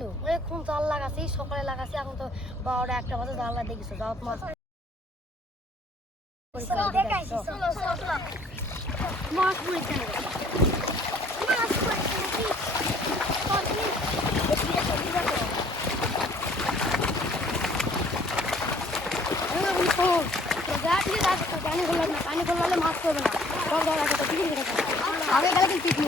বন্ধু এখন জাল লাগাছি সকালে লাগাছি এখন তো বারোটা একটা বাজে জাল দেখিস যাও মাছ। মাছ পানি খোলাম না পানি খোলালে মাছ করবে না সব আগে গেলে কিন্তু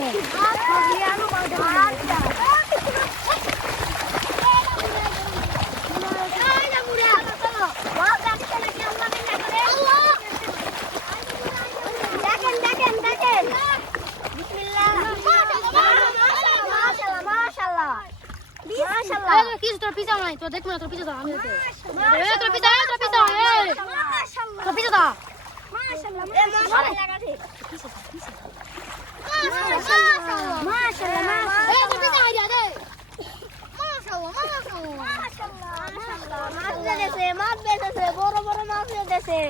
আরে কিছু তোর পিছা নাই তোর দেখব না তোর পিছা দাও আমি তোর পিছা তোর পিছা তোর পিছা দাও। বড় বড় মাছ দেশে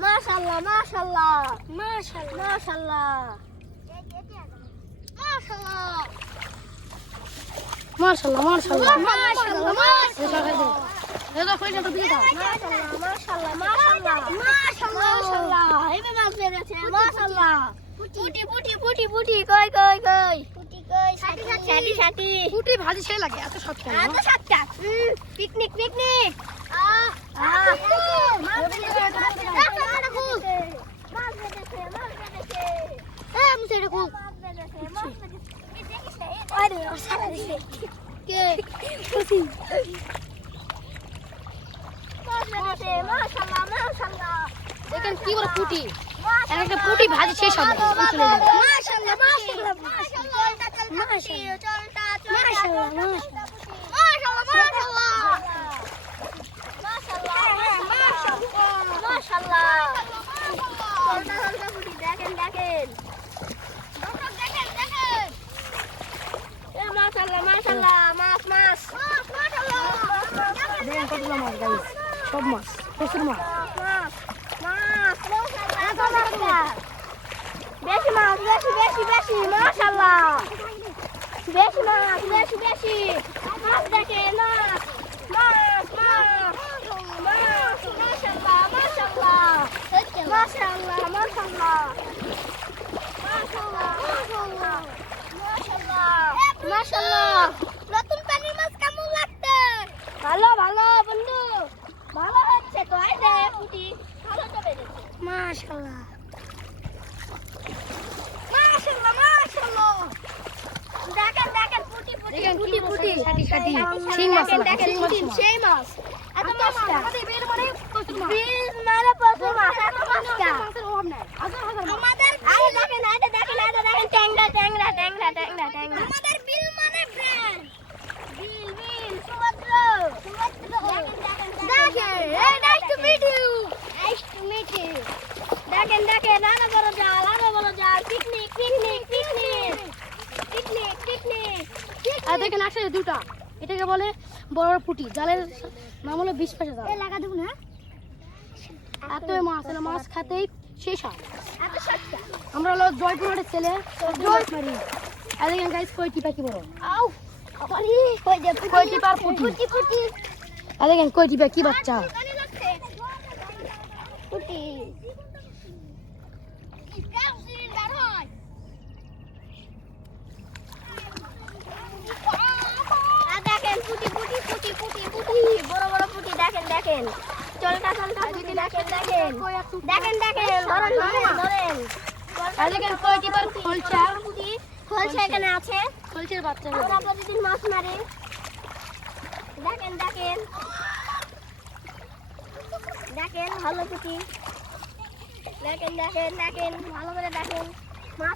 মাশাল্লাহ মাশাল্লাহ। মাশাল্লাহ। মাশাল্লাহ। মাশাল্লাহ। মার্শাল্লাহ মার্শাল্লাহ মার্শাল্লাহ মার্শাল্লাহ পুটি পুটি। পুটি। পুটি কই কই কই? পুটি ভাজি সেই লাগে এত সব এত সাতটা পিকনিক পিকনিক। আহ আহ আরে সারা দিছে কে বেঁধেছে মাশাআল্লাহ মাশাআল্লাহ। দেখেন কি বড় পুটি একটা পুটি ভাজি শেষ হবে এই চলে যাবে মাশাআল্লাহ মাশাআল্লাহ। মাশাআল্লাহ মাশাআল্লাহ চলটা চলটা মাশাআল্লাহ মাশাআল্লাহ মাশাআল্লাহ মাশাআল্লাহ চলটা চলটা পুটি দেখেন দেখেন দেখেন দেখেন এ মাশাআল্লাহ মাশাআল্লাহ মাছ মাছ মাশাআল্লাহ দেখেন কতগুলো মাছ গাইস সব মাছ প্রচুর মাছ বেশি মাছ বেশি বেশি বেশি মাশাল্লাহ বেশি মাছ বেশি বেশি মাছ দেখে মাছ মাছ মাছ মাছ মাশাল্লাহ মাশাল্লাহ মাশাল্লাহ মাশাল্লাহ মাশাল্লাহ মাশাল্লাহ মাশাল্লাহ মাশাল্লাহ নতুন পানির মাছ কেমন লাগছে? ভালো ভালো বন্ধু। ভালো হচ্ছে তো আই দে পুটি। ভালো তো বেরিয়েছে মাশাআল্লাহ। মাশাআল্লাহ মাশাআল্লাহ। দেখেন দেখেন পুটি পুটি পুটি পুটি। সাটি। দেখেন, শিং মাছ দেখেন পুটি। সেই মাছ। এত মাছ। আমাদের বিল মানে প্রচুর মাছ। বীজ মানে প্রচুর মাছ এত মাছটা মাছের অভাব নাই হাজার হাজার মাছ আমাদের আরে দেখেন আরে দেখেন আরে দেখেন ট্যাংরা ট্যাংরা ট্যাংরা ট্যাংরা ট্যাংরা আমাদের বিল মানে ব্র্যান্ড বিল বিল। সুভদ্র সুভদ্র দেখেন এই nice to meet you nice to meet you দেখেন দেখেন আনা বড় জাল বড় জাল picnic picnic picnic picnic picnic আর দেখেন একসাথে দুটা। এটাকে বলে বড় বড় পুটি। জালের নাম হলো বিশ পয়সা জাল। লাগা দেবো না। এত মাছ মাছ খাতেই শেষ হয়। এত আমরা হলো জয়পুর ছেলে। জয় আর দেখেন গাইস কয়টি পাখি বড় আউ কয়টি পার ফুটি আর দেখেন কয়টি পাখি বাচ্চা ফুটি দেখেন চলটা চলটা ফুটি দেখেন দেখেন। দেখেন দেখেন ধরেন দেখেন আর দেখেন কয়টি পার ফুলচা? খোলসা এখানে আছে। খলচের বাচ্চা আমরা প্রতিদিন মাছ মারি। দেখেন দেখেন। দেখেন ভালো পুঁটি দেখেন দেখেন দেখেন ভালো করে দেখেন।